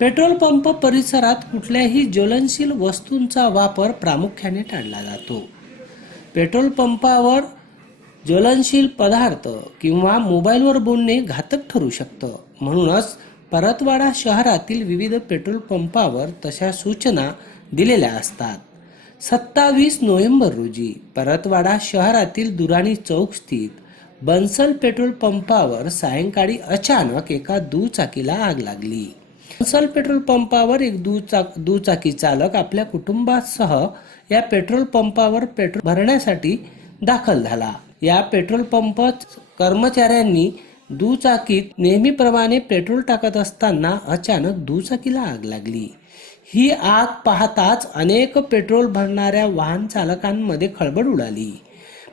Petrol pump परिसरात कुठल्याही ज्वलनशील वस्तूंचा वापर प्रामुख्याने टाळला जातो. पेट्रोल पंपावर ज्वलनशील पदार्थ किंवा मोबाईलवर बोलणे घातक ठरू शकतं. म्हणूनच परतवाडा शहरातील विविध पेट्रोल पंपावर तशा सूचना दिलेल्या असतात. सत्तावीस नोव्हेंबर रोजी परतवाडा शहरातील दुराणी चौक स्थित बन्सल पेट्रोल पंपावर सायंकाळी अचानक एका दुचाकीला आग लागली. बन्सल पेट्रोल पंपावर एक दुचाक दुचाकी चालक आपल्या कुटुंबासह या पेट्रोल पंपावर पेट्रोल भरण्यासाठी दाखल झाला. या पेट्रोल पंप कर्मचाऱ्यांनी दुचाकीत नेहमीप्रमाणे पेट्रोल टाकत असताना अचानक दुचाकीला आग लागली. ही आग पाहताच अनेक पेट्रोल भरणाऱ्या वाहन चालकांमध्ये खळबळ उडाली.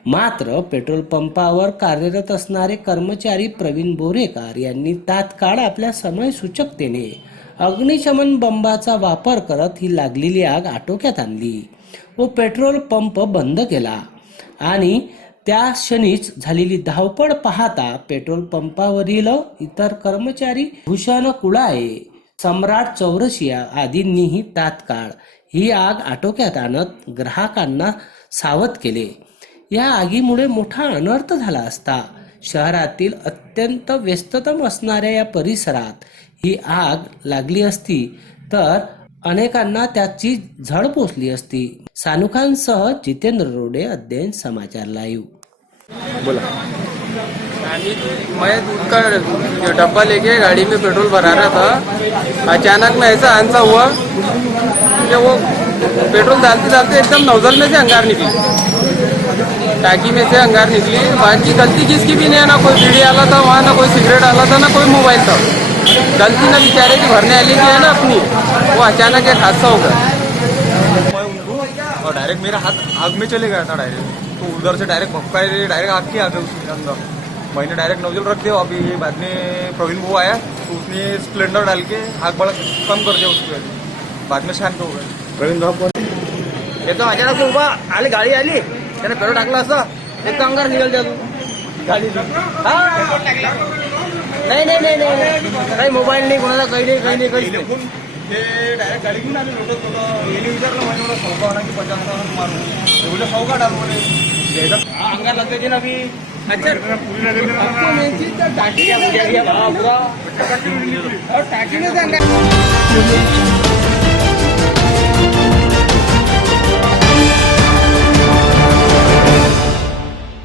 मात्र पेट्रोल पंपावर कार्यरत असणारे कर्मचारी प्रवीण बोरेकर यांनी तात्काळ आपल्या समय सूचकतेने अग्निशमन बंबाचा वापर करत ही लागलेली आग आटोक्यात आणली व पेट्रोल पंप बंद केला. आणि त्या क्षणीच झालेली धावपळ पाहता पेट्रोल पंपावरील इतर कर्मचारी भूषण कुळाये सम्राट चौरसिया आदींनीही तात्काळ ही आग आटोक्यात आणत ग्राहकांना सावध केले. या आगीमुळे मोठा अनर्थ झाला असता. शहरातील अत्यंत व्यस्ततम असणाऱ्या या परिसरात ही आग लागली असती तर अनेकांना त्याची झड पोचली असती. सानुखांसह जितेंद्र रोडे अध्ययन समाचार लाईव्ह. बोला. मैं दूध का जो डब्बा लेके गाड़ी में पेट्रोल भरा रहा था अचानक में ऐसा हादसा हुआ कि वो पेट्रोल डालते डालते एकदम नौजल में से अंगार निकली। टाकी में से अंगार निकली। बाकी गलती किसकी भी नहीं है ना कोई बीड़ी आला था वहाँ ना कोई सिगरेट आला था ना कोई मोबाइल था। गलती ना बेचारे की भरने वाली की है ना अपनी। वो अचानक एक हादसा हो गया। और डायरेक्ट मेरा हाथ आग में चले गया था डायरेक्ट तो उधर से डायरेक्ट भपका डायरेक्ट आग की आ गई उसके अंदर। मैंने डायरेक्ट नोजल रख दिया अभी बाद में प्रवीण वो आया तो उसने स्प्लेंडर डाल के आग बड़ा कम कर दिया उसके बाद में शांत हो गए प्रवीण एकदम अचानक उभा आली गाडी आली। त्याने पेट्रोल टाकलं असं एकदम अंगार निघाल त्या गाडी नाही नाही नाही नाही काही मोबाईल नाही कोणाचा काही नाही काही नाही नाही. ते डायरेक्ट गाडी घेऊन आले लोक येणे विचारलं म्हणजे मला सौका होणार की पचास बोलले सौका द्यायचा अंगार लगते ना अभी अच्छा. टाकी